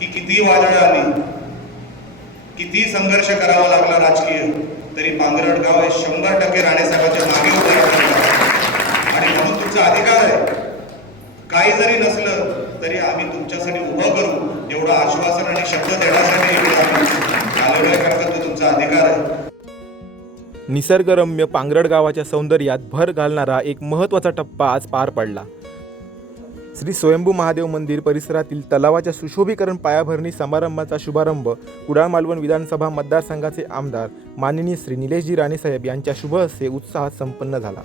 की किती वादळं आली, किती संघर्ष करावा लागला राजकीय, तरी पांगरड गाव हे 100% राणेसाहेबांच्या मागे उभं राहतं आणि म्हणून तुमचा अधिकार आहे. काही जरी नसलं तरी आम्ही तुमच्यासाठी उभं करू एवढं आश्वासन आणि शब्द देण्यासाठी आलेलो आहे, कारण का तो तुमचा अधिकार आहे. निसर्गरम्य पांगरड गावाच्या सौंदर्यात भर घालणारा एक महत्त्वाचा टप्पा आज पार पडला. श्री स्वयंभू महादेव मंदिर परिसरातील तलावाच्या सुशोभीकरण पायाभरणी समारंभाचा शुभारंभ कुडाळ मालवण विधानसभा मतदारसंघाचे आमदार माननीय श्री निलेशजी राणेसाहेब यांच्या शुभ हस्ते उत्साहात संपन्न झाला.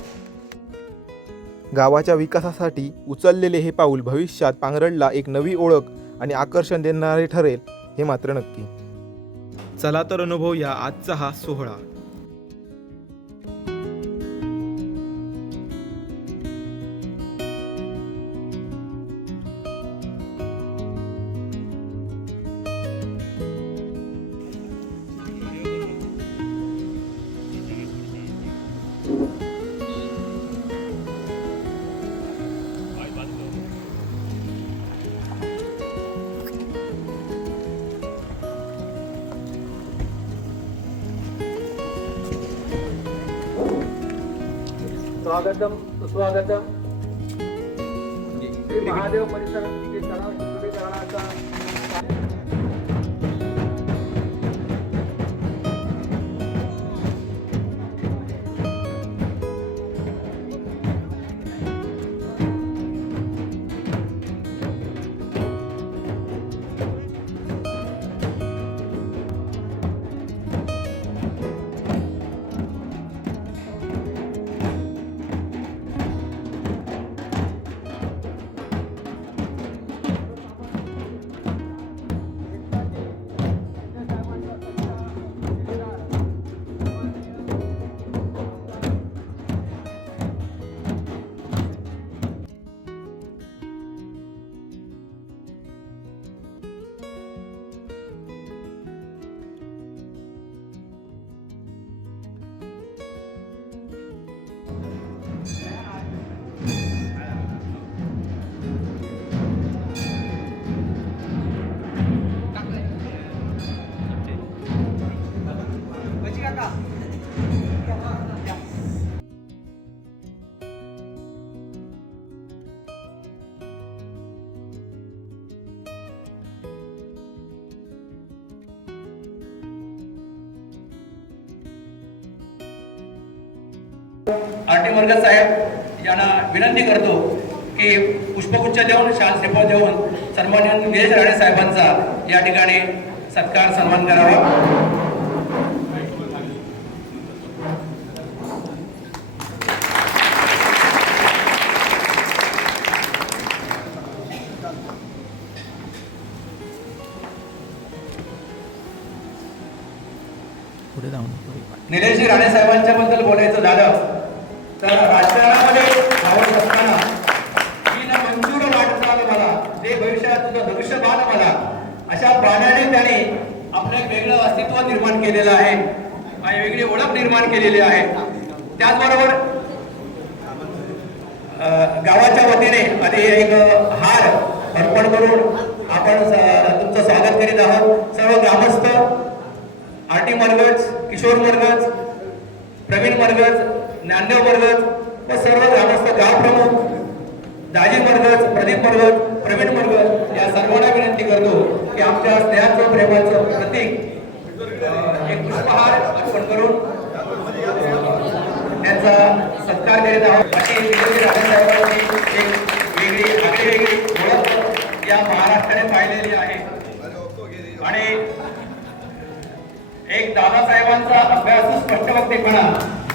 गावाच्या विकासासाठी उचललेले हे पाऊल भविष्यात पांगरडला एक नवी ओळख आणि आकर्षण देणारे ठरेल हे मात्र नक्की. चला तर अनुभवूया आजचा हा सोहळा. स्वागतम सुस्वागतम. श्री महादेव परिसरातील तलाव शुद्धीकरणाचा आरटी मर्गत साहेब यांना विनंती करतो की पुष्पगुच्छ देऊन शाल श्रीफळ देऊन सन्माननीय निलेश राणे साहेबांचा या ठिकाणी सत्कार सन्मान करावा. निलेशजी राणे साहेबांच्या बद्दल बोलायचं झालं तर राजकारणामध्ये आवडत असताना की ना मंजूर वाटचाल मला जे भविष्यात तुझं भविष्य बाण मला अशा बाणाने त्याने आपलं एक वेगळं अस्तित्व निर्माण केलेलं आहे आणि वेगळी ओळख निर्माण केलेली आहे. त्याचबरोबर गावाच्या वतीने आधी एक हार अर्पण करून आपण तुमचं स्वागत करीत आहोत. सर्व ग्रामस्थ, आरटी मरगज, किशोर मरगज, प्रवीण मरगज, ज्ञानदेव मरगज व सर्व ग्रामस्थ, गाव प्रमुख, दाजी मरगज, प्रदीप मरगज, प्रवीण मरगज या सर्वांना विनंती करतो की आमच्या स्नेहाचं प्रेमाचं प्रतीक एक पुष्पहार अर्पण करून त्यांचा सत्कार करीत आहोत. अशी राणेसाहेबांची एक वेगळी ओळख या महाराष्ट्राने पाहिलेली आहे आणि एक दादासाहेबांचा अभ्यास, स्पष्टवक्तेपणा,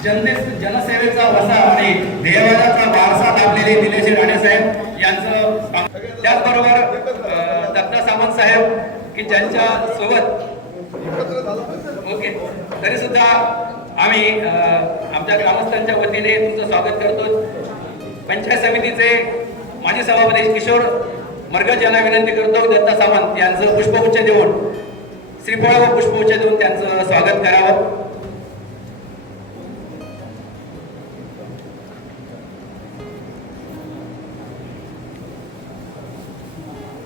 जनसेवेचा वसा आणि ध्येयवादाचा वारसा लाभलेले निलेश राणेसाहेब यांचं. त्याचबरोबर दत्ता सामंत साहेब की ज्यांच्या सोबत ओके तरी सुद्धा आम्ही आमच्या ग्रामस्थांच्या वतीने तुमचं स्वागत करतो. पंचायत समितीचे माजी सभापती किशोर मरगज यांना विनंती करतो दत्ता सामंत यांचं पुष्पगुच्छ देऊन श्रीफळ व पुष्पगुच्छ देऊन त्यांचं स्वागत करावं.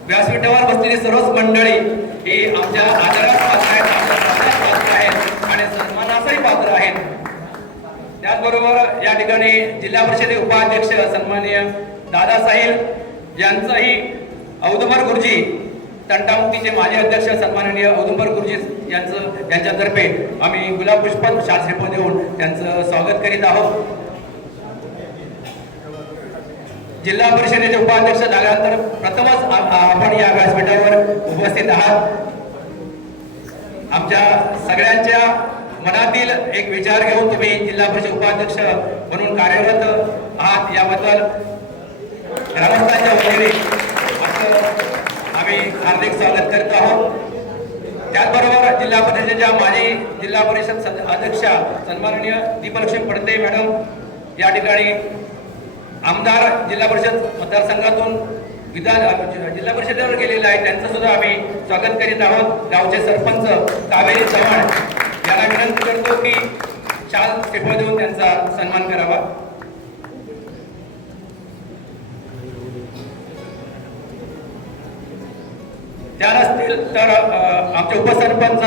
व्यासपीठावर उपस्थित सर्वच मंडळी ही आमच्या आदरास पात्र आहेत, आमच्या सन्मानास पात्र आहेत आणि सन्मानासही पात्र आहेत. त्याचबरोबर या ठिकाणी जिल्हा परिषदे उपाध्यक्ष सन्माननीय दादासाहेब यांचंही औदुंबर गुरुजी, तंटामुक्तीचे माजी अध्यक्ष सन्माननीय औदुंबर गुरुजी यांच्यातर्फे आम्ही गुलाब पुष्प शालश्रीफळ देऊन त्यांचं स्वागत करीत आहोत. जिल्हा परिषदेचे उपाध्यक्ष झाल्यानंतर प्रथमच आपण या व्यासपीठावर उपस्थित आहात. आमच्या सगळ्यांच्या मनातील एक विचार घेऊन तुम्ही जिल्हा परिषद उपाध्यक्ष म्हणून कार्यरत आहात, याबद्दल ग्रामस्थांच्या वतीने आम्ही हार्दिक स्वागत करत आहोत. त्याचबरोबर जिल्हा परिषदेच्या माजी जिल्हा परिषद अध्यक्षा सन्माननीय दीपलक्ष्मी पडते मॅडम या ठिकाणी आमदार जिल्हा परिषद मतदारसंघातून जिल्हा परिषदेवर गेलेले आहे, त्यांचं सुद्धा आम्ही स्वागत करीत आहोत. गावचे सरपंच कावेरी चव्हाण यांना विनंती करतो की शाल श्रीफळ देऊन त्यांचा सन्मान करावा. त्या नसतील तर आमचे उपसरपंच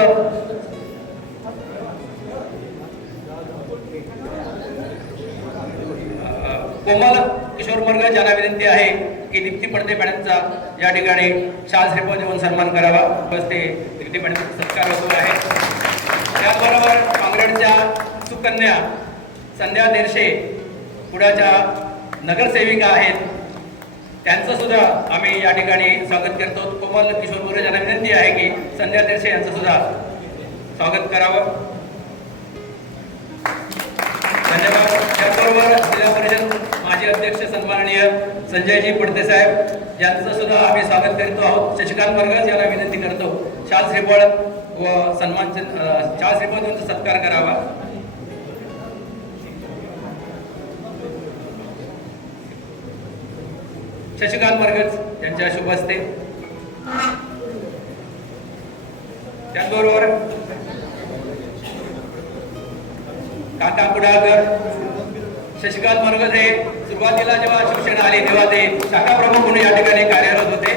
कोमल किशोर मरगज यांना विनंती आहे की दीप्ती पडते मॅडमचा या ठिकाणी शाल श्रीफळ देऊन सन्मान करावा. बस ते दीप्ती मॅडमचा सत्कार होतो आहे. त्याचबरोबर काँग्रेसच्या सुकन्या संध्या देरशे पुण्याच्या नगरसेविका आहेत, त्यांचं सुद्धा आम्ही या ठिकाणी स्वागत करतो. कोमल किशोर मरगज यांना विनंती आहे की संध्या देरशे यांचं सुद्धा स्वागत करावं. धन्यवाद. त्याचबरोबर जिल्हा परिषद माजी अध्यक्ष सन्माननीय संजयजी पडते साहेब यांचं सुद्धा आम्ही स्वागत करतो आहोत. शशिकांत मरगज यांना विनंती करतो शाल श्रीफळ व सन्मान शाल श्रीफळ देऊन सत्कार करावा. शशिकांत मरगज यांच्या शुभ हस्ते. त्याचबरोबर काका कुडाळकर, शशिकांत मरगज हे सुरुवातीला जेव्हा शिवसेना आली तेव्हा ते शाखा प्रमुख म्हणून या ठिकाणी कार्यरत होते.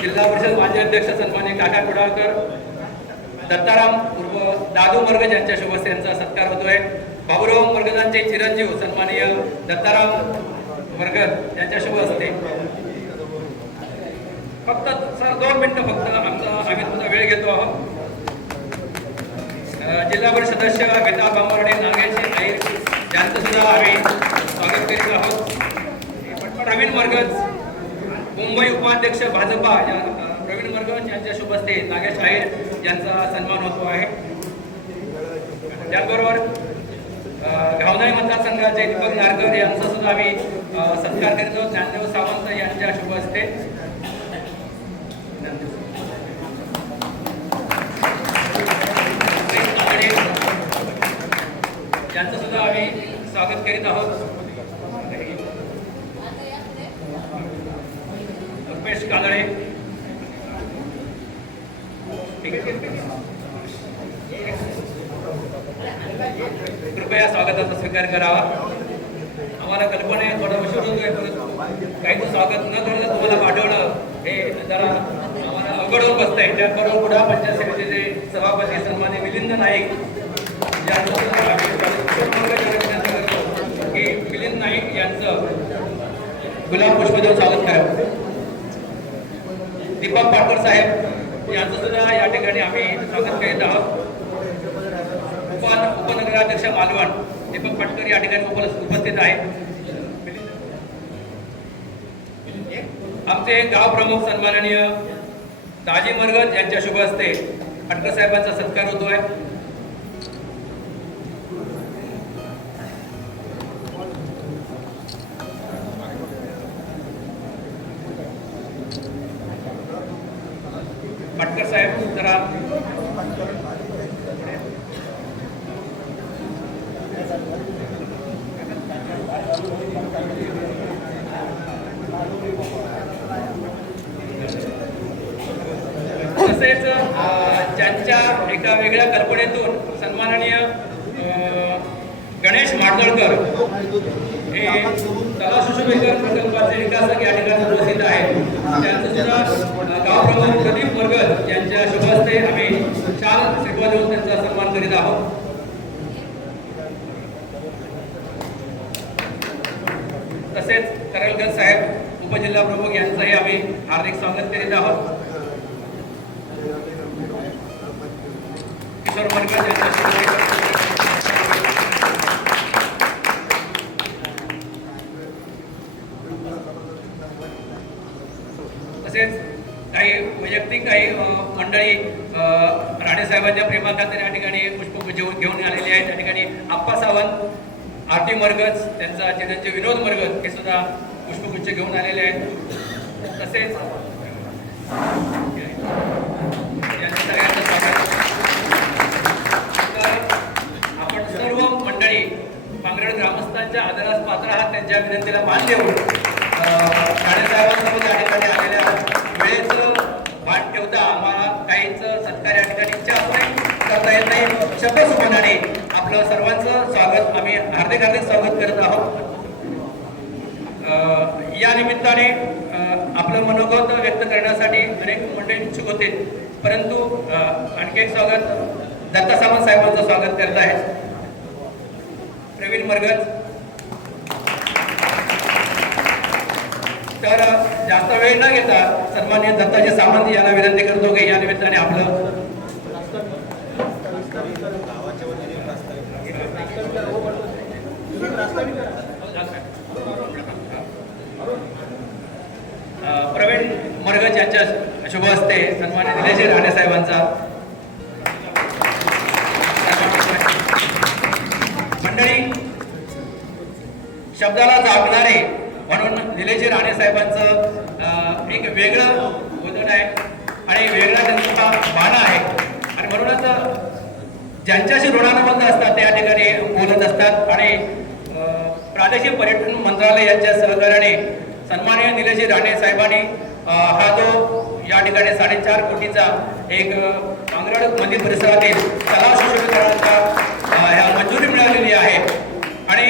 जिल्हा परिषद माजी अध्यक्ष सन्माननीय काका कुडाळकर, दत्ताराम उर्फ दादू मरगज यांच्या शुभ हस्ते यांचा सत्कार होतोय. बाबूराव मरगजांचे चिरंजीव सन्माननीय दत्ताराम मरगज यांच्या शुभ हस्ते. फक्त सर 2 मिनिटं फक्त आम्ही तुमचा वेळ घेतो आहोत. जिल्हा परिषद सदस्य गीता बांबर्डे नागेश नाईर यांचं सुद्धा आम्ही स्वागत करीत आहोत. प्रवीण मरगज मुंबई उपाध्यक्ष भाजपा प्रवीण मरगज यांच्या शुभ हस्ते नागेश नाईर यांचा सन्मान होतो आहे. त्याचबरोबर घावनाई मतदारसंघाचे दीपक नारकर यांचा सुद्धा आम्ही सत्कार करीत आहोत. ज्ञानदेव सावंत यांच्या शुभ हस्ते. यांचं सुद्धा आम्ही स्वागत करीत आहोत. रुपेश कादळे कृपया स्वागताचा स्वीकार करावा. आम्हाला कल्पना आहे थोडा उशीर होतोय, परंतु काही स्वागत न करता तुम्हाला पाठवणं हे जरा आम्हाला अवघड होऊन बसतंय. त्याचबरोबर कुडाळ पंचायत समितीचे सभापती सन्माननीय मिलिंद नाईक की मिलिंद नाईक यांचं गुलाब पुष्प देऊन स्वागत करावं. दीपक पाटकर साहेब यांचं सुद्धा या ठिकाणी आम्ही स्वागत करीत आहोत. उपनगराध्यक्ष मालवण दीपक पाटकर या ठिकाणी उपस्थित आहेत. आमचे गाव प्रमुख सन्माननीय दाजी मरगज यांच्या शुभ हस्ते पाटकर साहेबांचा सत्कार होतोय. पाटकर साहेब जरा तसेच ज्यांच्या एका वेगळ्या कल्पनेतून सन्माननीय गणेश माडगळकर हे तलाव सुशोभीकरण प्रकल्पाचे विकासक या ठिकाणी उपस्थित आहेत. त्यांचं सुद्धा गाव प्रमुख प्रदीप मरगत यांच्या शुभ हस्ते आम्ही शाल शिकवा देऊन त्यांचा सन्मान करीत आहोत. तसेच करलकर साहेब उपजिल्हा प्रमुख यांचंही आम्ही हार्दिक स्वागत करीत आहोत. किशोर मरगत यांच्या तसेच काही वैयक्तिक काही मंडळी राणे साहेबांच्या प्रेमाखातर या ठिकाणी पुष्पगुच्छ घेऊन आलेले आहेत. त्या ठिकाणी आप्पा सावंत, आरती मरगज, त्यांचा चिरंजीव विनोद मरगज हे सुद्धा पुष्पगुच्छ घेऊन आलेले आहेत. तसेच यांचं सगळ्यांचं स्वागत. तर आपण सर्व मंडळी पांगरड ग्रामस्थांच्या आदरास पात्र आहात. त्यांच्या विनंतीला मान देऊन राणे साहेबांसोबत या ठिकाणी आलेल्या वेळेचं मान ठेवता आम्हाला काहीच सत्कार या ठिकाणी इच्छा करता येत नाही. शपथपणाने आपलं सर्वांचं स्वागत आम्ही हार्दिक स्वागत करत आहोत. या निमित्ताने आपलं मनोगत व्यक्त करण्यासाठी अनेक मंडळी इच्छुक होते, परंतु आणखी एक स्वागत दत्ता सावंत साहेबांचं स्वागत करत आहेत. प्रवीण मरगज. तर जास्त वेळ न घेता सन्माननीय दत्ताजी सावंत यांना विनंती करतो की या निमित्ताने आपलं प्रवीण मरगज यांच्या शुभ हस्ते सन्माननीय निलेश राणे साहेबांचा मंडळी शब्दाला जागणारे म्हणून निलेश राणे साहेबांचं एक वेगळं वजन आहे आणि वेगळा त्यांचा बाणा आहे. आणि म्हणूनच ज्यांच्याशी ऋणानुबंध असतात ते या ठिकाणी बोलत असतात. आणि प्रादेशिक पर्यटन मंत्रालय यांच्या सहकार्याने सन्माननीय निलेश राणे साहेबांनी हा जो या ठिकाणी 4.5 कोटीचा एक पांगरड मंदिर परिसरातील तलाव सुशोभीकरणाचा मंजुरी मिळालेली आहे. आणि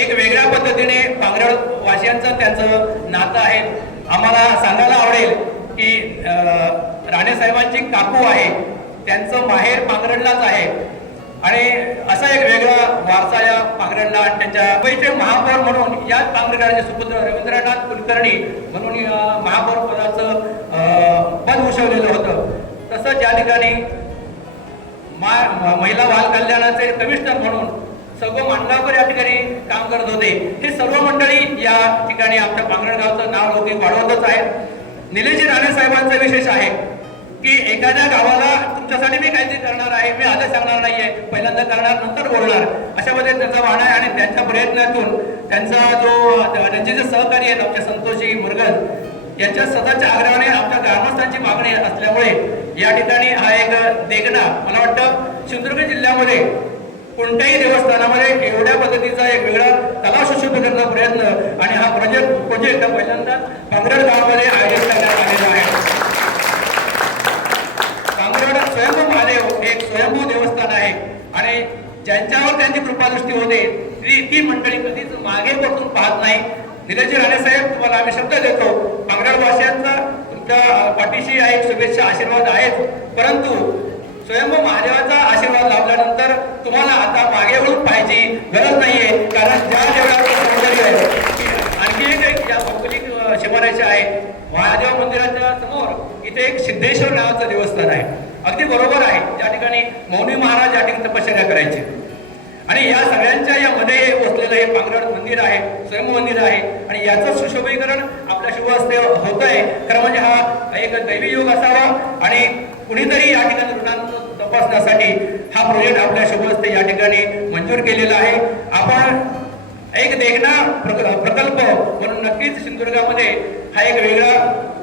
एक वेगळ्या पद्धतीने पांगरड वासियांचं त्यांचं नातं आहे. आम्हाला सांगायला आवडेल की राणे साहेबांची काकू आहे, त्यांचं माहेर पांगरडलाच आहे. आणि असा एक वेगळा वारसा या पांगरडला आणि त्यांच्या मुंबईचे महापौर म्हणून या पांगरडाचे सुपुत्र रवींद्रनाथ कुलकर्णी म्हणून महापौर पदाचं पद भूषवलेलं होतं. तसंच या ठिकाणी महिला बाल कल्याणाचे कमिशनर म्हणून सगळं मांडगावकर या ठिकाणी काम करत होते. हे सर्व मंडळी या ठिकाणी आपल्या पांगरड गावचं नाव लौकिक वाढवतच आहे. निलेश राणे साहेबांचा विशेष आहे की एखाद्या गावाला तुमच्यासाठी मी काहीतरी करणार आहे, मी आधी सांगणार नाहीये, पहिल्यांदा करणार नंतर बोलणार, अशा पद्धतीने त्यांचा वाण आहे. आणि त्यांच्या प्रयत्नातून त्यांचे जे सहकारी आहेत आमच्या संतोषी मरगज यांच्या सदाच्या आग्रहाने आमच्या ग्रामस्थांची मागणी असल्यामुळे या ठिकाणी हा एक देगणा मला वाटतं सिंधुदुर्ग जिल्ह्यामध्ये कोणत्याही देवस्थानामध्ये एवढ्या पद्धतीचा एक वेगळा तलाव सुशोभीकरणाचा प्रयत्न आणि हा प्रोजेक्ट पहिल्यांदा पांगरड गावामध्ये आयोजित करण्यात आलेला आहे. पांगरड स्वयंभू महादेव एक स्वयंभू देवस्थान आहे आणि ज्यांच्यावर त्यांची कृपादृष्टी होते ती मंडळी कधीच मागे पडून पाहत नाही. निलेश राणे साहेब, तुम्हाला आम्ही शब्द देतो, पांगरड वासियांचा तुमच्या पाठीशी एक शुभेच्छा आशीर्वाद आहेत, परंतु स्वयंभू महादेवाचा आशीर्वाद लाभल्यानंतर तुम्हाला आता मागे वळून पाहायची गरज नाहीये. कारण ज्या देवळाचं सौंदर्य आहे आणखी एक या भौगोलिक सीमारेषा आहे. महादेव मंदिराच्या समोर इथे एक सिद्धेश्वर नावाचं देवस्थान आहे. अगदी बरोबर आहे, ज्या ठिकाणी मौनी महाराज या ठिकाणी तपश्चर्या करायचे. आणि या सगळ्यांच्या यामध्ये वसलेलं हे पांगरड मंदिर आहे, स्वयंभू मंदिर आहे. आणि याचं सुशोभीकरण आपल्या शुभ हस्ते होत आहे. खरं म्हणजे हा एक दैवी योग असावा आणि कुणीतरी या ठिकाणी ऋणांना तपासण्यासाठी हा प्रोजेक्ट आपल्या शुभ हस्ते या ठिकाणी मंजूर केलेला आहे. आपण एक देखना प्रकल्प म्हणून नक्कीच सिंधुदुर्गामध्ये हा एक वेगळा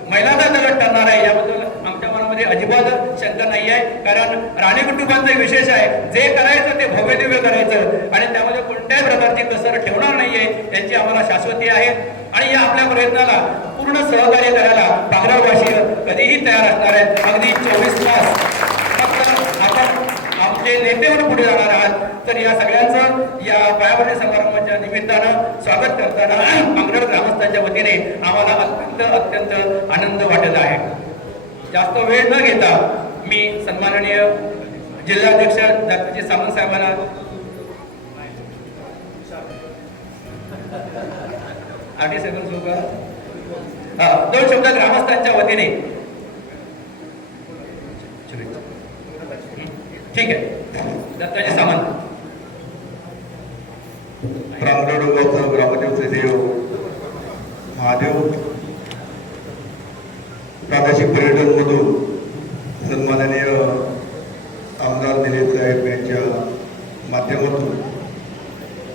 मैलाचा दगड ठरणार आहे, याबद्दल आमच्या मनामध्ये अजिबात शंका नाही आहे. कारण राणे कुटुंबाचं विशेष आहे, जे करायचं ते भव्य दिव्य करायचं आणि त्यामध्ये कोणत्याही प्रकारची कसर ठेवणार नाहीये याची आम्हाला शाश्वती आहे. आणि या आपल्या प्रयत्नाला पूर्ण सहकार्य करायला पांगरडवासी कधीही तयार असणार आहेत. अगदी 24 तास फक्त आपण आमचे नेते म्हणून पुढे जाणार आहात. तर या सगळ्यांचं या पायाभरणी समारंभाच्या निमित्ताने निमित्तानं स्वागत करताना पांगरड ग्रामस्थांच्या वतीने आम्हाला अत्यंत आनंद वाटत आहे. जास्त वेळ न घेता मी सन्माननीय जिल्हाध्यक्ष दत्ताजी सामंत साहेबांना 8 सेकंद सुरू करा. 2 शब्द ग्रामस्थांच्या वतीने. ठीक आहे, दत्ताजी सामंत. प्रांगण गावचा ग्रामदेवचे देव महादेव प्रादेशिक पर्यटन मधून सन्माननीय आमदार निलेश साहेब यांच्या माध्यमातून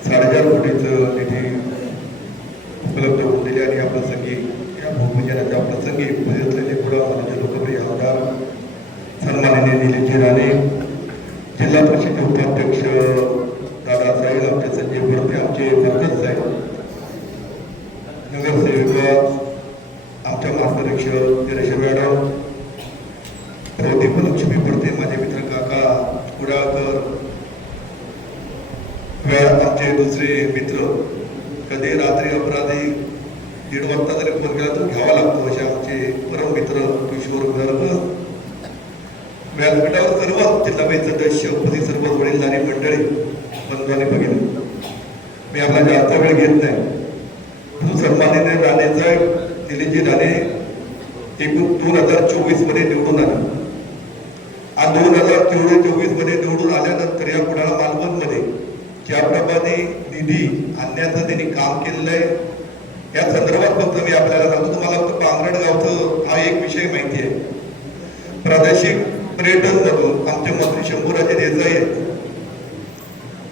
4,500 कोटीचं निधी उपलब्ध होऊन दिले आणि या प्रसंगी या भूमिपूजनाच्या प्रसंगी उपस्थित असलेले कुडाळचे लोकप्रिय आमदार सन्माननीय निलेशजी राणे, जिल्हा परिषदेचे उपाध्यक्ष दादासाहेब, आमचे संजय भरते, आमचे मर्कज साहेब, नगरसेवक, आमच्या मार्गदर्शक निलेश मॅडम, प्रदीप लक्ष्मी पडते, माझे मित्र काका कुडाळकर, आमचे दुसरे मित्र, कधी रात्री अपराधी 1:30 वाजता जरी फोन केला तर घ्यावा लागतो असे आमचे परम मित्र किशोर गर्ग, व्यासपीठावर सर्व जिल्हा सदस्य, उपस्थित सर्व वडीलधारी मंडळी, बंधू आणि भगिनी, मी आपला जास्त वेळ घेत नाही. सन्माननीय राणेचा निलेशजी राणे एकूण 2024 मध्ये निवडून आले. आणि 2024 मध्ये निवडून आल्यानंतर या कुडाळ मालवण मध्ये ज्याप्रमाणे निधी आणण्याचं त्यांनी काम केलेलं आहे या संदर्भात फक्त मी आपल्याला सांगतो. तुम्हाला फक्त पांगरड गावचं हा एक विषय माहिती आहे. प्रादेशिक पर्यटन मधून आमचे मंत्री शंभूराजे देसाई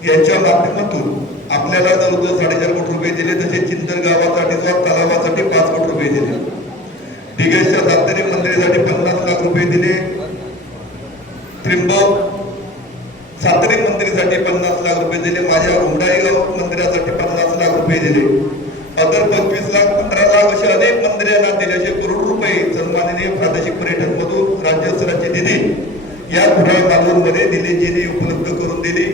यांच्या माध्यमातून आपल्याला जवळजवळ 4,500 कोटी रुपये दिले. तसे चिंतन गावासाठी तलावासाठी 5 कोटी रुपये दिले. दिगेशच्या सातेरी मंदिरासाठी 50 लाख रुपये दिले. त्रिंबक सातेरी मंदिरासाठी 50 लाख रुपये दिले. माझ्या उमडाईगाव मंदिरासाठी 50 लाख रुपये दिले. अदर 25 लाख 15 लाख असे अनेक मंदिरांना दिले. असे करोड रुपये सन्माननीय प्रादेशिक पर्यटन मधून राज्य स्तराची निधी या कुडाळ मालवण मध्ये निलेशजींनी उपलब्ध करून दिली.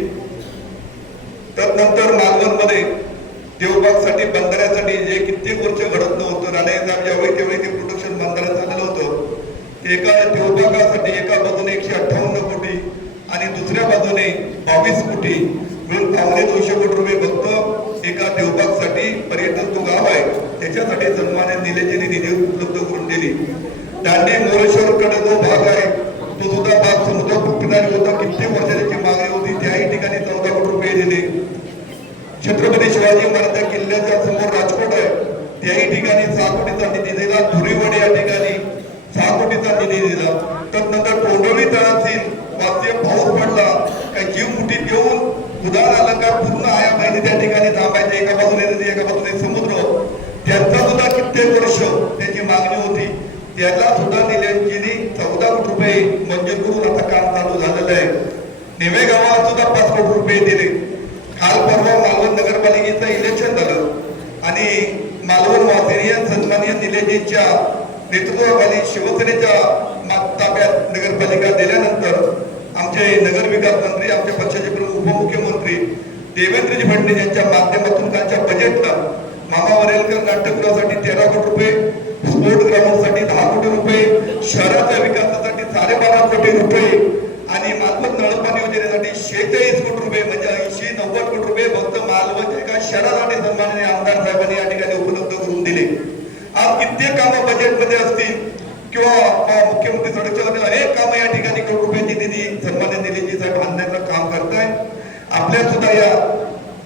तदनंतर मालवण मध्ये देवबागसाठी बंधाऱ्यासाठी जे कित्येक वर्ष घडत नव्हतं, राणे साहेब ज्यावेळी त्यावेळी ते प्रोडक्शन बंधाऱ्यात झालेलं होतं. एका देवबागासाठी एका बाजूने 158 कोटी आणि दुसऱ्या बाजूने 22 कोटी मिळून 250 कोटी रुपये फक्त एका देवबागसाठी पर्यटन तो गाव आहे त्याच्यासाठी सन्मानित निलेशजींनी निधी उपलब्ध करून दिली. दांडी मोरेश्वर कडे जो भाग आहे तो सुद्धा भाग समुद्र किनारी होता. कित्येक वर्षाची मागणी होती, त्याही ठिकाणी 14 कोटी रुपये दिले. छत्रपती शिवाजी महाराज किल्ल्याच्या समोर राजकोट आहे त्याही ठिकाणी 6 कोटीचा निधी दिला. धुरीवडे या ठिकाणी 6 कोटीचा निधी दिला. तदनंतर टोंडोली तळातील वाद्य पाऊस पडला काही जीव मुठीत घेऊन उदाहरण आलं का पूर्ण आया महिने त्या ठिकाणी थांबायचे. एका बाजूने नदी एका बाजूने समुद्र. त्यांचा सुद्धा कित्येक वर्ष त्याची मागणी होती. त्याला सुद्धा निलेशजींनी 14 कोटी रुपये मंजूर करून आता काम चालू झालेलं आहे. नेवे गावाला सुद्धा 5 कोटी रुपये दिले. काल परवा मालवण नगरपालिकेचं इलेक्शन झालं आणि मालवण वासिनी सन्माननीय निलेशजींच्या नेतृत्वाखाली शिवसेनेच्या ताब्यात नगरपालिका दिल्यानंतर आमचे नगर विकास मंत्री, आमच्या पक्षाचे प्रमुख उपमुख्यमंत्री देवेंद्रजी फडणवीस यांच्या माध्यमातून त्यांच्या बजेटला मामा वरेलकर नाट्यगृहासाठी 13 कोटी रुपये, स्पोर्ट ग्राउंडसाठी 10 कोटी रुपये, शहराच्या विकासासाठी 12.5 कोटी रुपये आणि मालवण नळपाणी योजनेसाठी 46 कोटी रुपये म्हणजे 80-90 कोटी रुपये फक्त मालवण एका शहरासाठी सन्माननीय आमदार साहेबांनी या ठिकाणी उपलब्ध करून दिले. आज कित्येक कामं बजेटमध्ये असतील किंवा मुख्यमंत्री सडकच्या अनेक कामं या ठिकाणी करोड रुपयाची निधी सन्मान्य निलेशजी साहेब आणण्याचं काम करताय. आपल्या सुद्धा या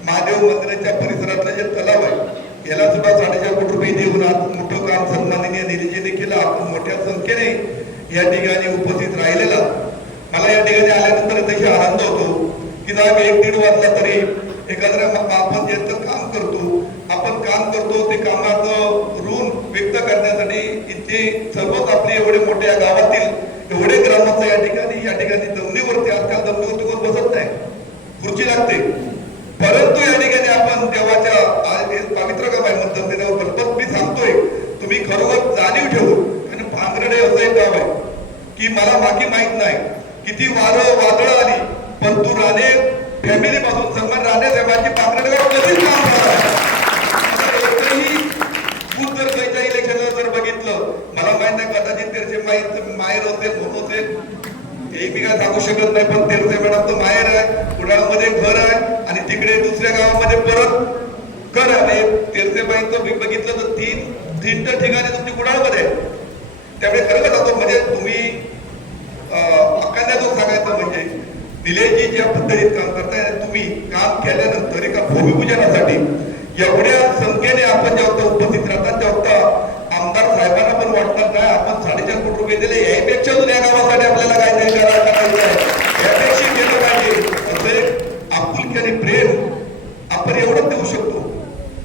महादेव मंदिराच्या परिसरातलं जे तलाव आहे याला सुद्धा 4,500 कोटी रुपये देऊन आज मोठं काम सन्माननीय निलेशजीने केलं. आपण मोठ्या संख्येने या ठिकाणी उपस्थित राहिलेला मला या ठिकाणी आल्यानंतर अतिशय आनंद होतो की साहेब 1-1.5 वाजता तरी एखाद्या आपण ज्यांचं काम करतो ते कामाचं ऋण व्यक्त करण्यासाठी इथे सर्वच आपले एवढे मोठ्या गावातील एवढे ग्रामस्थ या ठिकाणी जमिनीवरती आजकाल जमिनीवरती कोण बसत नाही, खुर्ची लागते. परंतु या ठिकाणी आपण देवाच्या पवित्र गाव आहे मतदार बरोबर मी सांगतोय तुम्ही खरोखर जाणीव ठेवून आणि पांगरडे असं एक गाव आहे की मला बाकी माहित नाही किती वादळ आली पण तू राणे फॅमिली पासून सन्मान राणे साहेबांची पांगरडगाव कधीच काम झाला एकही बूथ जर त्याच्या इलेक्शनला जर बघितलं, मला माहित नाही कदाचित तेरचे माहेर होते होते हे मी काय सांगू शकत नाही, पण तेरचे मॅडम तो माहेर आहे, कुडाळमध्ये घर आहे आणि तिकडे दुसऱ्या गावामध्ये परत घर आहे. तेरचे माहीत मी बघितलं तर तीन ठिकाणी तुमची कुडाळमध्ये आहे. त्यामुळे खरं जातो म्हणजे तुम्ही अकांद्यातून सांगायचं म्हणजे निलेशजी ज्या पद्धतीत काम करताय तुम्ही काम केल्यानंतर एका भूमिपूजनासाठी एवढ्या संख्येने आपण जेव्हा उपस्थित राहतात तेव्हा आमदार साहेबांना पण वाटणार नाही आपण 4.5 कोटी रुपये दिले यापेक्षा जुन्या गावासाठी आपल्याला काहीतरी करायचं आहे यापेक्षा केलं पाहिजे असं आपुलकी आणि प्रेम आपण एवढंच देऊ शकतो.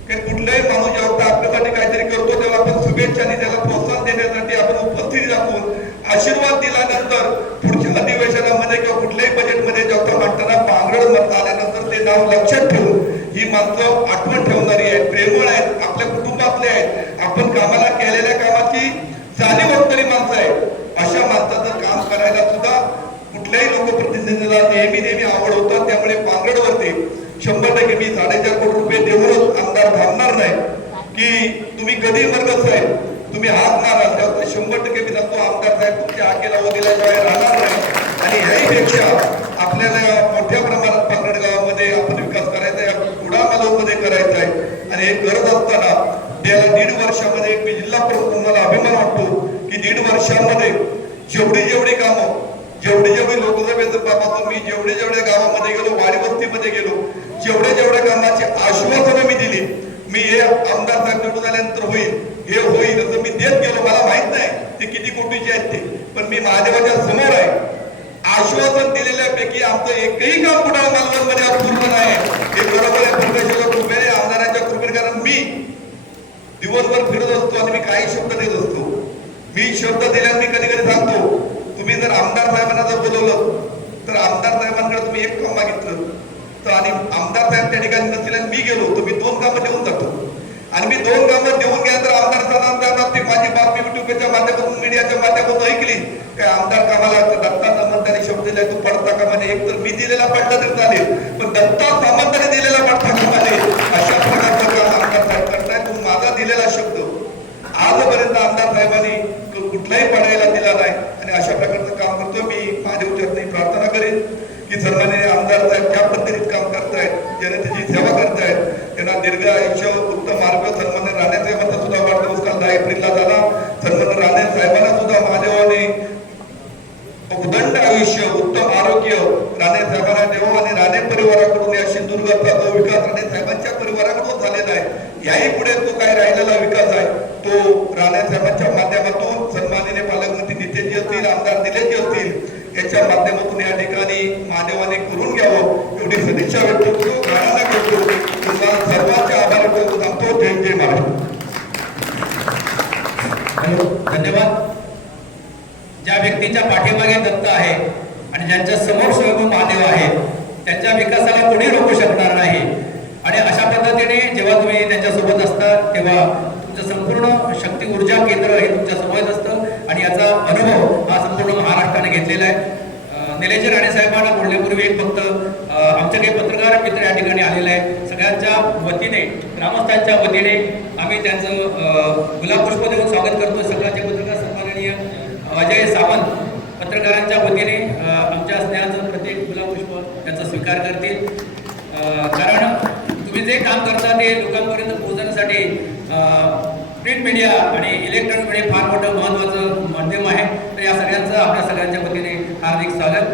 कारण कुठलाही माणूस जेव्हा आपल्यासाठी काहीतरी करतो तेव्हा आपण शुभेच्छा आणि त्याला प्रोत्साहन देण्यासाठी आपण उपस्थिती दाखवून आशीर्वाद दिल्यानंतर पुढच्या अधिवेशनामध्ये किंवा कुठल्याही बजेटमध्ये जेव्हा मांडताना पांगरड मत आल्यानंतर ते नाव लक्षात ठेवून ही माणसं आठवण ठेवणारी आहेत, प्रेमळ आहेत, आपल्या कुटुंबातले आहेत, आपण कामाला केलेल्या कामाची जाणीव असणारी माणसं आहेत. अशा माणसाचं काम करायला सुद्धा कुठल्याही लोकप्रतिनिधीला नेहमी आवड होतात. त्यामुळे पांगरडवरती 100% मी 4.5 कोटी रुपये देऊनच आमदार थांबणार नाही की तुम्ही कधी मरगत साहेब तुम्ही हात माराल तर 100% मी सांगतो आमदार साहेब तुमच्या हाकेला व दिल्याशिवाय राहणार नाही. आणि ह्याहीपेक्षा आपल्याला मोठ्या प्रमाणात पांगरड गावामध्ये आपण विकास करायचा आहे, कुडाळमध्ये करायचा आहे. आणि हे करत असताना त्याला 1.5 वर्षामध्ये मी जिल्हा प्रमुख मला अभिमान वाटतो की 1.5 वर्षामध्ये जेवढी कामं जेवढे लोकसभेचं पासून मी जेवढे गावामध्ये गेलो, वाडी वस्तीमध्ये गेलो, जेवढ्या कामाची आश्वासनं मी दिली, मी हे आमदार साहेब निवडून आल्यानंतर होईल असं मी देत गेलो. मला माहित नाही ते किती कोटीचे आहेत ते, पण मी महादेवाच्या समोर आहे. आश्वासन दिलेल्यापैकी आमचं एकही काम कुडाळ मालवणमध्ये आज पूर्ण नाही. हे बरोबर आहे परमेश्वराच्या कृपेने, आमदारांच्या कृपेने. कारण मी दिवसभर फिरत असतो आणि मी काही शब्द देत असतो. मी शब्द दिल्याने मी कधी सांगतो तुम्ही जर आमदार साहेबांना जर बोलवलं तर आमदार साहेबांकडे तुम्ही एक काम मागितलं तर आणि आमदार साहेब त्या ठिकाणी नसतील आणि मी गेलो तर मी 2 कामं देऊन जातो. आणि मी 2 कामं देऊन गेला तर आमदार साहेबांना ती माझी बातमी युट्यूबच्या माध्यमातून मीडियाच्या माध्यमातून ऐकली काय आमदार कामाला दत्ता सामंतांनी शब्द दिलाय तू पडता का म्हणे. एक तर मी दिलेला पडला तरी चालेल पण दत्ता सामंतांनी दिलेला पडता का म्हणे. अशा प्रकारचं काम आमदार साहेब करताय. तू माझा दिलेला शब्द आजपर्यंत आमदार साहेबांनी कुठलाही पडायला दिला नाही आणि अशा प्रकारचं काम करतो. मी माझ्या उच्चारणी प्रार्थना करेन की सन्माननीय आमदार साहेब ज्या पद्धतीत काम करतायत, जनतेची सेवा करतायत, त्यांना दीर्घ आयुष्य, उत्तम आरोग्य. सन्माननीय राणे साहेबांचा सुद्धा वाढदिवस काल 10 एप्रिलला झाला. सन्माननीय राणे साहेबांना सुद्धा महादेवाने उदंड आयुष्य, उत्तम आरोग्य राणे साहेबांना देव आणि राणे परिवाराकडून या सिंधुदुर्गाचा जो विकास राणे साहेबांच्या परिवाराकडून झालेला आहे याही पुढे तो काय राहिलेला विकास आहे तो राणे साहेबांच्या माध्यमातून सन्माननीय पालकमंत्री नितेशजी असतील, आमदार निलेशजी असतील याच्या माध्यमातून या ठिकाणी महादेवाने करून घ्यावं एवढी सदिच्छा व्यक्त करतो. गाण्याला करतो. तुम्हाला सर्वांचे आभार व्यक्त करतो. जय महाराष्ट्र. धन्यवाद. ज्या व्यक्तीच्या पाठीमागे दत्त आहे आणि ज्यांच्या समोर स्वयंभू महादेव आहे त्यांच्या विकासाला कोणी रोखू शकणार नाही. आणि अशा पद्धतीने जेव्हा तुम्ही त्यांच्यासोबत असता तेव्हा तुमचं संपूर्ण शक्ती ऊर्जा केंद्र हे तुमच्या समोर असतं आणि याचा अनुभव हा संपूर्ण महाराष्ट्राने घेतलेला आहे. निलेश राणे साहेबांना बोलण्यापूर्वी फक्त आमचे काही पत्रकार मित्र या ठिकाणी आलेले आहे. सगळ्यांच्या वतीने, ग्रामस्थांच्या वतीने आम्ही त्यांचं गुलाबपुष्प देऊन स्वागत करतो. सगळ्यांचे पत्रकार सन्माननीय अजय सावंत पत्रकारांच्या वतीने आमच्या स्नेहाचं प्रत्येक गुलाबपुष्प त्यांचा स्वीकार करतील. कारण तुम्ही जे काम करता ते लोकांपर्यंत पोहोचण्यासाठी प्रिंट मीडिया आणि इलेक्ट्रॉनिक मीडिया फार मोठं महत्त्वाचं माध्यम आहे. तर या सगळ्यांचं आपल्या सगळ्यांच्या वतीने हार्दिक स्वागत.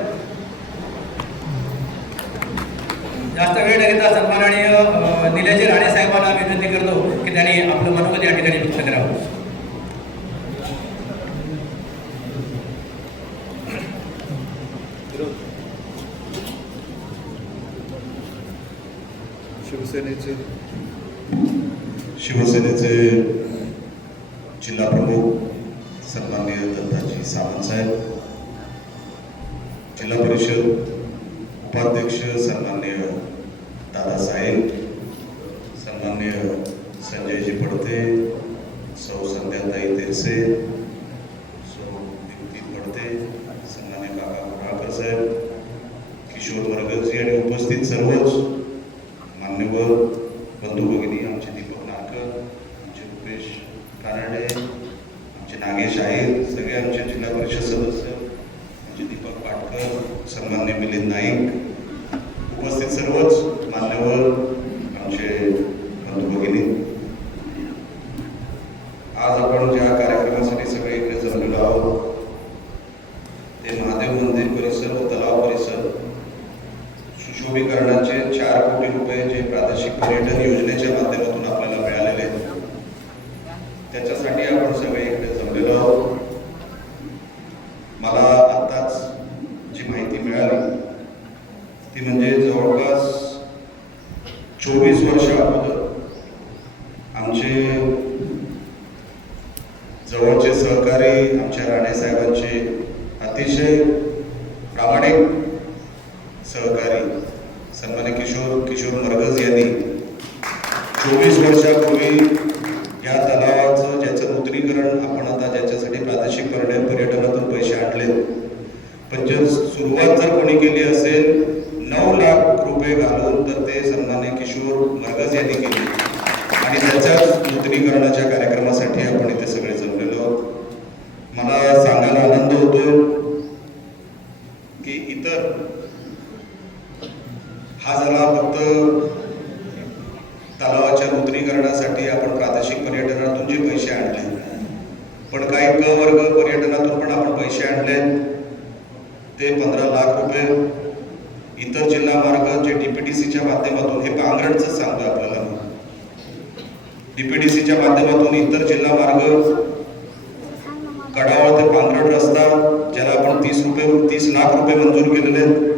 जास्त वेळ न घेता सन्माननीय निलेश राणे साहेबांना विनंती करतो की त्यांनी आपलं मनोगत या ठिकाणी व्यक्त करावं. शिवसेनेचे जिल्हा प्रमुख सन्माननीय दत्ताजी सावंत साहेब, जिल्हा परिषद उपाध्यक्ष सन्माननीय दादासाहेब, सन्माननीय संजयजी पडते, सौ संध्याताई तेरसे, सौ दीप्ती पडते, सन्माननीय काका मोराळकर साहेब, किशोर वर्गज आणि उपस्थित सर्वच मान्यवर बंधू भगिनी, आमचे दीपक नारकर, आमचे रुपेश कानडे, आमचे नागेश आहेर, सगळे आमचे जिल्हा परिषद सदस्य, आमचे दीपक पाटकर, सन्मान्य मिलिंद नाईक, उपस्थित सर्वच मान्यवर आमचे बंधू भगिनी, आज आपण ज्या कार्यक्रमासाठी सगळे इकडे जमलेलो आहोत ते महादेव मंदिर परिसर व तलाव परिसर सुशोभीकरणाचे 4 कोटी रुपये जे प्रादेशिक पर्यटन योजनेच्या माध्यमातून आपल्याला मिळालेले आहेत, त्याच्यासाठी आपण सगळे इकडे जमलेलो आहोत. मला आताच जी माहिती मिळाली ती म्हणजे जवळपास 24 वर्ष अगोदर आमचे जवळचे सहकारी आमच्या राणे साहेबांचे अतिशय प्रामाणिक सहकारी सन्मान्य किशोर मरगज यांनी 24 वर्षापूर्वी या तलावाचं ज्याचं नूतनीकरण आपण आता ज्याच्यासाठी प्रादेशिक पर्यटनातून पैसे आणले, पण जर सुरुवात जर कोणी केली असेल 9 लाख रुपये घालून तर ते सन्मान्य किशोर मरगज यांनी केली. आणि त्याच्याच नूतनीकरणाच्या कार्यक्रमासाठी आपण इथे सगळे जमलेलो. मला सांगायला आनंद होतो की इतर हा झाला फक्त तलावाच्या नूतनीकरणासाठी आपण प्रादेशिक पर्यटनातून जे पैसे आणले, पण काही क वर्ग पर्यटनातून पण आपण पैसे आणले ते 15 लाख रुपये. इतर जिल्हा मार्ग जे DPTCच्या माध्यमातून, हे पांगरडचं सांगतोय आपल्याला, DPTCच्या माध्यमातून इतर जिल्हा मार्ग कडावळ ते पांगरड रस्ता ज्याला आपण 30 लाख रुपये मंजूर केलेले आहेत,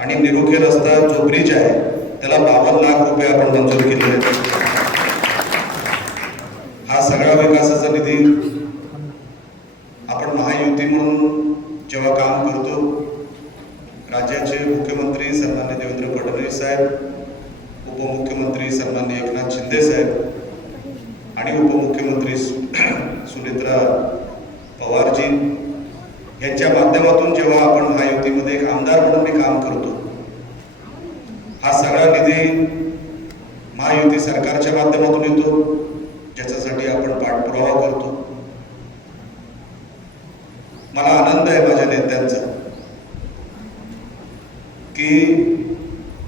आणि निरोखे रस्ता जो ब्रिज आहे त्याला 52 लाख रुपये आपण मंजूर केलेले आहेत. हा सगळा विकासाचा निधी आपण महायुती म्हणून जेव्हा काम करतो, राज्याचे मुख्यमंत्री सन्मान्य देवेंद्र फडणवीस साहेब, उपमुख्यमंत्री सन्मान्य एकनाथ शिंदे साहेब आणि उपमुख्यमंत्री सुनेत्रा पवारजी यांच्या माध्यमातून जेव्हा आपण महायुतीमध्ये एक आमदार म्हणून मी काम करतो, हा सगळा निधी महायुती सरकारच्या माध्यमातून येतो, ज्याच्यासाठी आपण पाठपुरावा करतो. मला आनंद आहे माझ्या नेत्यांचा की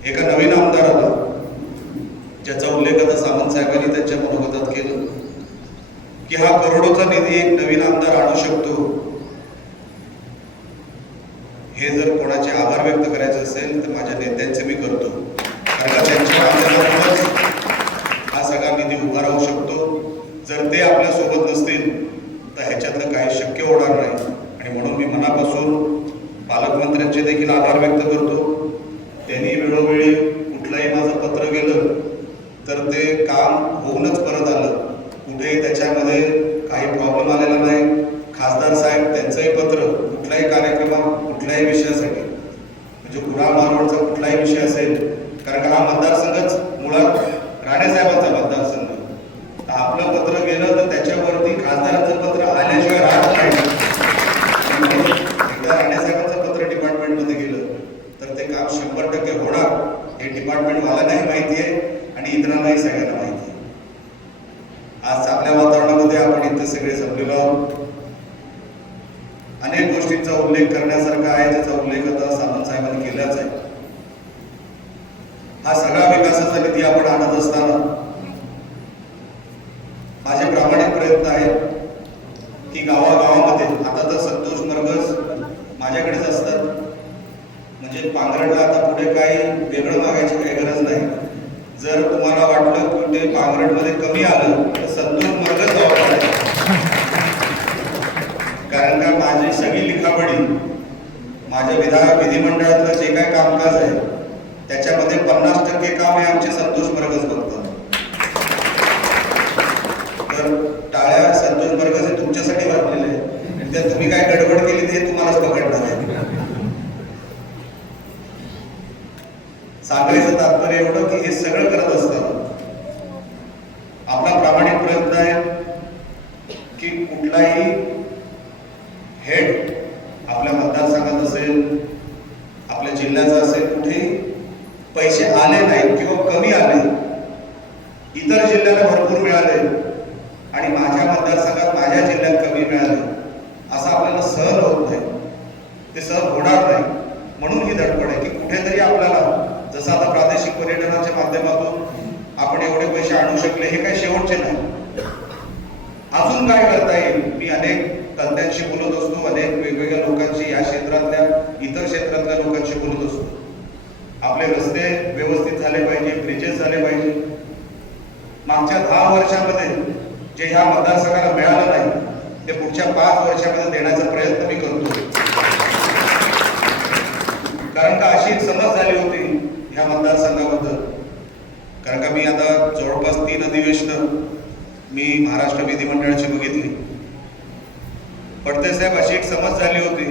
एका नवीन आमदाराला, ज्याचा उल्लेख आता सामंत साहेबांनी त्यांच्या मनोगतात केलं की हा करोडोचा निधी एक नवीन आमदार आणू शकतो, हे जर कोणाचे आभार व्यक्त करायचे असेल तर माझ्या नेत्यांचे मी करतो. कारण का त्यांच्या माध्यमातूनच हा सगळा निधी उभा राहू शकतो. जर ते आपल्या सोबत नसतील तर ह्याच्यातलं काही शक्य होणार नाही. आणि म्हणून मी मनापासून पालकमंत्र्यांचे देखील आभार व्यक्त करतो. त्यांनी वेळोवेळी कुठलंही माझं पत्र गेलं तर ते काम होऊनच परत आलं, कुठेही त्याच्यामध्ये काही प्रॉब्लेम आलेला नाही. खासदार साहेब त्यांचंही पत्र कुठल्याही कार्यक्रमात कुठल्याही विषयासाठी, म्हणजे कुडाळ मालवणचा कुठलाही विषय असेल, कारण का हा मतदारसंघच मुळात राणेसाहेबांचा मतदारसंघ, तर आपलं पत्र गेलं तर त्याच्यावरती खासदारांचं पत्र आल्याशिवाय राहत नाही. एकदा राणेसाहेबांचं पत्र डिपार्टमेंटमध्ये गेलं तर ते काम 100% होणार, हे डिपार्टमेंटवाल्यांनाही माहिती आहे आणि इतरांनाही सगळ्यांना माहिती आहे. आज चांगल्या वातावरणामध्ये आपण इथे सगळे जमलेलो आहोत. अनेक गोष्टींचा उल्लेख करण्यासारखा आहे, ज्याचा उल्लेख आता सामंत साहेबांनी केलाच आहे. हा सगळा विकासाचा निधी आपण आणत असताना माझे प्रामाणिक प्रयत्न आहेत की गावागावामध्ये, आता तर संतोष मरगज माझ्याकडेच असतात, म्हणजे पांगरडला आता पुढे काही वेगळं मागायची काही गरज नाही. जर तुम्हाला वाटलं की ते पांगरडमध्ये कमी आलं तर संतोष मरगज जबाबदार आहे. कारण का माझी सगळी लिखापडी, माझ्या विधिमंडळातलं जे काही कामकाज आहे त्याच्यामध्ये 50% काम हे आमचे संतोष मरगज बघतात. तर टाळ्या संतोष मरगज हे तुमच्यासाठी वाजलेले आहे, आणि त्यात तुम्ही काय गडबड केली ते तुम्हालाच पकडणार आहे. सांगायचं तात्पर्य एवढं की हे सगळं करत असताना आपला प्रामाणिक प्रयत्न आहे की कुठलाही हेड आपल्या मतदारसंघात असेल, आपल्या जिल्ह्याचा असेल, कुठेही माझ्या मतदारसंघात माझ्या जिल्ह्यात कमी मिळाले असं आपल्याला सहन होत नाही, ते सहन होणार नाही. म्हणून ही धडपड आहे की कुठेतरी आपल्याला, जसं आता प्रादेशिक पर्यटनाच्या माध्यमातून आपण एवढे पैसे आणू शकले, हे काही शेवटचे नाही. अजून काय करता येईल? मी अनेक तज्ञांशी बोलत असतो, अनेक वेगवेगळ्या लोकांशी, या क्षेत्रातल्या इतर क्षेत्रातल्या लोकांशी बोलत असतो. आपले रस्ते व्यवस्थित झाले पाहिजे, ब्रिजेस झाले पाहिजे. मागच्या 10 वर्षामध्ये जे ह्या मतदारसंघाला मिळालं नाही ते पुढच्या 5 वर्षामध्ये देण्याचा प्रयत्न मी करतो. कारण का अशी एक समज झाली होती ह्या मतदारसंघाबद्दल. कारण का मी आता जवळपास 3 अधिवेशनं मी महाराष्ट्र विधिमंडळाची बघितली. पडते साहेब, अशी एक समज झाली होती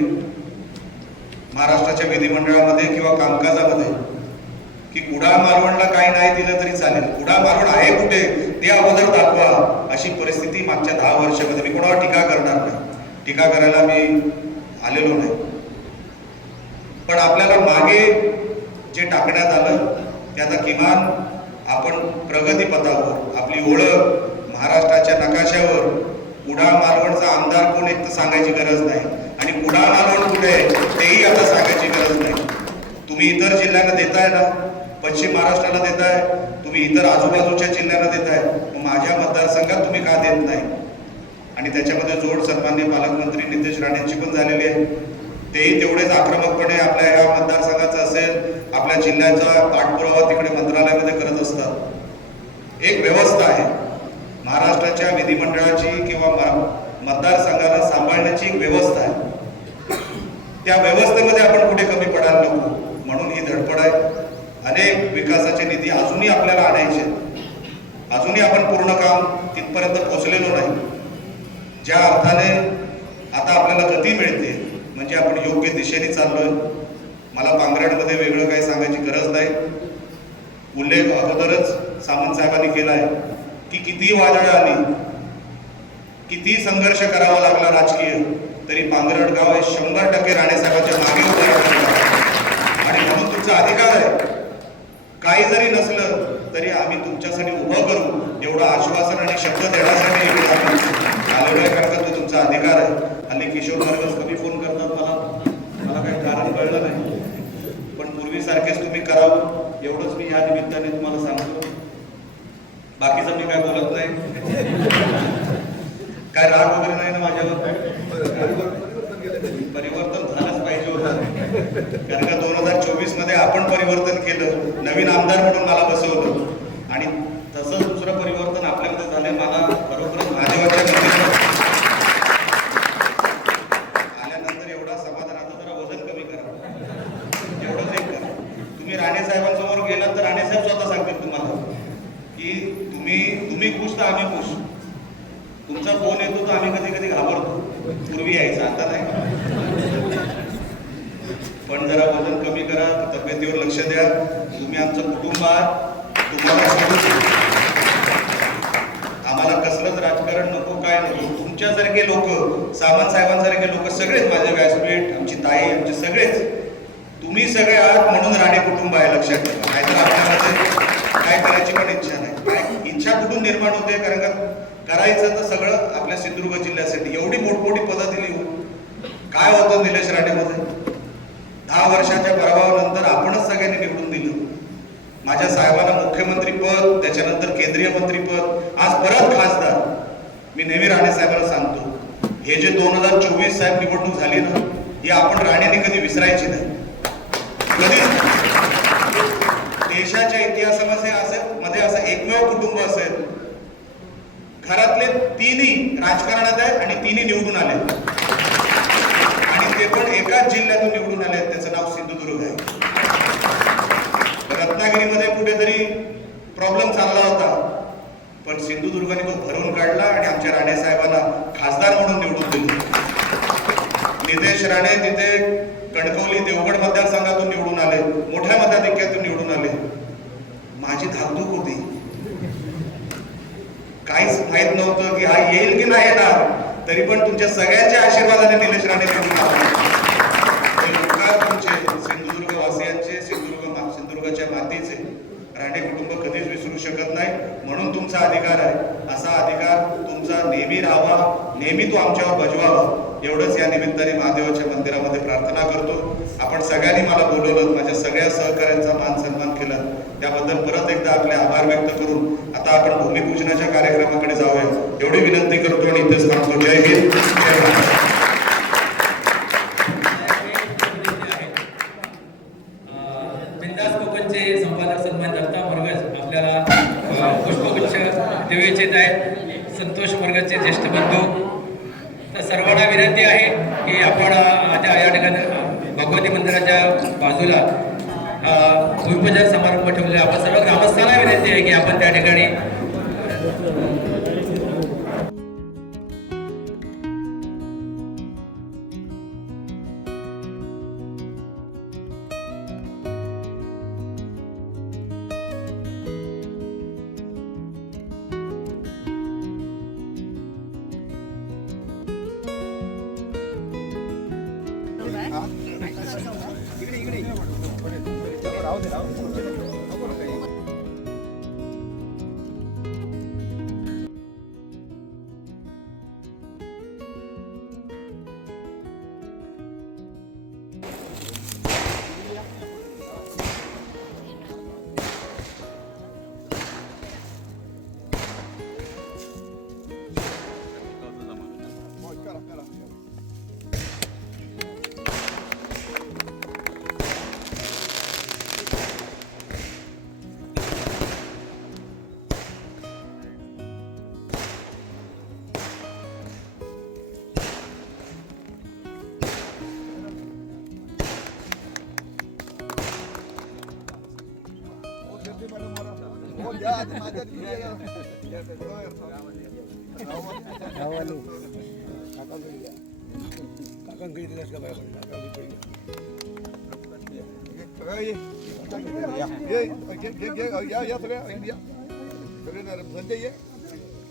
महाराष्ट्राच्या विधिमंडळामध्ये किंवा कामकाजामध्ये की कुडाळ मालवणला काही नाही दिलं तरी चालेल, कुडाळ मालवण आहे कुठे ते अगोदर दाखवा, अशी परिस्थिती मागच्या 10 वर्षामध्ये. मी कोणावर टीका करणार नाही, टीका करायला मी आलेलो नाही. पण आपल्याला मागे जे टाकण्यात आलं ते आता किमान आपण प्रगतीपथावर, आपली ओळख महाराष्ट्राच्या नकाशावर, कुडाळ मालवणचा आमदार कोण एक तर सांगायची गरज नाही, आणि कुडाळ मालवण कुठे आहे तेही आता सांगायची गरज नाही. तुम्ही इतर जिल्ह्यांना देताय ना, पश्चिम महाराष्ट्राला देताय, तुम्ही इतर आजूबाजूच्या जिल्ह्यांना देताय, मग माझ्या मतदारसंघात तुम्ही का देत नाही? आणि त्याच्यामध्ये जोड सन्माननीय पालकमंत्री नितेश राणेंची पण झालेली आहे. तेही तेवढेच आक्रमकपणे आपल्या ह्या मतदारसंघाचा असेल, आपल्या जिल्ह्याचा पाठपुरावा तिकडे मंत्रालयामध्ये करत असतात. एक व्यवस्था आहे महाराष्ट्राच्या विधिमंडळाची किंवा मतदारसंघाला सांभाळण्याची एक व्यवस्था आहे. त्या व्यवस्थेमध्ये आपण कुठे कमी पडायला नको, म्हणून ही धडपड आहे. अनेक विकासाचे निधी अजूनही आपल्याला आणायचे, अजूनही आपण पूर्ण काम तिथपर्यंत पोहोचलेलो नाही. ज्या अर्थाने आता आपल्याला गती मिळते म्हणजे आपण योग्य दिशेने चाललोय. मला पांगराडमध्ये वेगळं काही सांगायची गरज नाही. उल्लेख अगोदरच सामंत साहेबांनी केलाय की किती वादळं आली, किती संघर्ष करावा लागला राजकीय, तरी पांगरड गाव हे 100% राणेसाहेबांच्या मागे उभं राहतं. आणि म्हणून तुमचा अधिकार आहे, काही जरी नसलं तरी आम्ही तुमच्यासाठी उभं करू एवढं आश्वासन आणि शब्द देण्यासाठी आलेलो आहे. कारण का तो तुमचा अधिकार आहे. हल्ली किशोर मार्गस कमी फोन करतात मला काही कारण कळलं नाही, पण पूर्वीसारखेच तुम्ही करावं एवढंच मी या निमित्ताने तुम्हाला सांगतो. बाकीचं मी काय बोलत नाही. काय राग वगैरे नाही ना माझ्यावर? परिवर्तन झालंच पाहिजे होतं. कारण का 2024 मध्ये आपण परिवर्तन केलं, नवीन आमदार म्हणून मला बसवलं, आणि तसंच दुसरं परिवर्तन आपल्यामध्ये झालंय. मला बरोबरच महादेवाच्या मंदिरात आल्यानंतर एवढा समाधान, आता जरा वजन कमी करा, एवढंच एक करा. तुम्ही राणे साहेबांसमोर गेलात तर राणे साहेब स्वतः सांगतील तुम्हाला की तुम्ही खुश तर आम्ही खुश. तुमचा फोन येतो तर आम्ही कधी कधी घाबरतो, पूर्वी यायचा, आता नाही. पण जरा वजन कमी करा, तब्येतीवर लक्ष द्या. तुम्ही आमचं कुटुंब आहात, तुम्हाला आम्हाला कसलंच राजकारण नको, काय नको. तुमच्यासारखे लोक, सामंत साहेबांसारखे लोक सगळेच, माझे व्यासपीठ, आमची ताई, आमचे सगळेच, तुम्ही सगळे आहात म्हणून राणे कुटुंब आहे, लक्षात ठेवा. नाहीतर आपल्यामध्ये काय करायची पण इच्छा नाही. काय इच्छा कुठून निर्माण होते? कारण का करायचं तर सगळं आपल्या सिंधुदुर्ग जिल्ह्यासाठी. एवढी मोठमोठी पदं दिली, काय होतं निलेश राणेमध्ये? 10 वर्षाच्या पराभवानंतर आपणच सगळ्यांनी निवडून दिलं. माझ्या साहेबांना मुख्यमंत्री पद, त्याच्यानंतर केंद्रीय मंत्रीपद, आज परत खासदार. मी नेहमी राणे साहेबांना सांगतो, हे जे 2024 साहेब निवडणूक झाली ना, ही आपण राणेने कधी विसरायची नाही, कधीच. देशाच्या इतिहासामध्ये असं एकमेव कुटुंब असेल, घरातले 3ही राजकारणात आहेत आणि 3ही निवडून आले, आणि ते पण एकाच जिल्ह्यातून निवडून आले. त्याचं नाव सिंधुदुर्ग आहे. रत्नागिरीमध्ये कुठेतरी प्रॉब्लेम चालला होता, पण सिंधुदुर्गाने तो भरून काढला आणि आमच्या राणे साहेबांना खासदार म्हणून निवडून दिले. नितेश राणे तिथे कणकवली देवगड मतदारसंघातून निवडून आले, मोठ्या मताधिक्यातून निवडून आले. माझी धाकधूक होती, काहीच माहित नव्हतं की हा येईल की नाही येणार, तरी पण तुमच्या सगळ्यांच्या आशीर्वादाने निलेश राणे निवडून आले. तुमचे सिंधुदुर्ग वासियांचे, सिंधुदुर्गाच्या मातीचे राणे कुटुंब कधीच विसरू शकत नाही. म्हणून तुमचा अधिकार आहे, असा अधिकार तुमचा नेहमी राहावा, नेहमी तो आमच्यावर बजवावा, एवढंच या निमित्ताने महादेवाच्या मंदिरामध्ये प्रार्थना करतो. आपण सगळ्यांनी मला बोलवलं, माझ्या सगळ्या सहकाऱ्यांचा मान सन्मान केला, त्याबद्दल परत एकदा आपले आभार व्यक्त करून आता आपण भूमिपूजनाच्या कार्यक्रमाकडे जाऊया एवढी विनंती करतो आणि इथेच थांबतो. जय हिंद, जय महाराष्ट्र. बिंदास कोकणचे संपादक सन्मान जगताप मरगज आपल्याला पुष्पगुच्छ देऊ इच्छित आहेत. संतोष मरगजचे ज्येष्ठ बंधू. तर सर्वांना विनंती आहे की आपण आता या ठिकाणी भगवती मंदिराच्या बाजूला भूमिपूजन समारंभ ठेवले. आपण सर्व ग्रामस्थांना विनंती आहे की आपण त्या ठिकाणी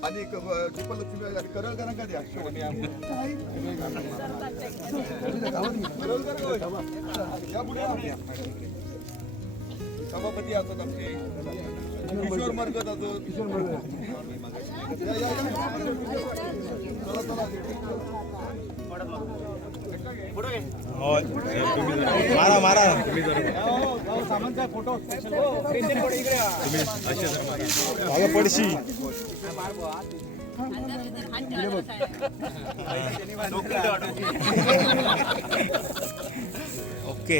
आणि करल करा का द्या सभापती असतात आमचे किशोर मरगत असतो. किशोर मारा मारा सामानचा फोटो पडशी ओके.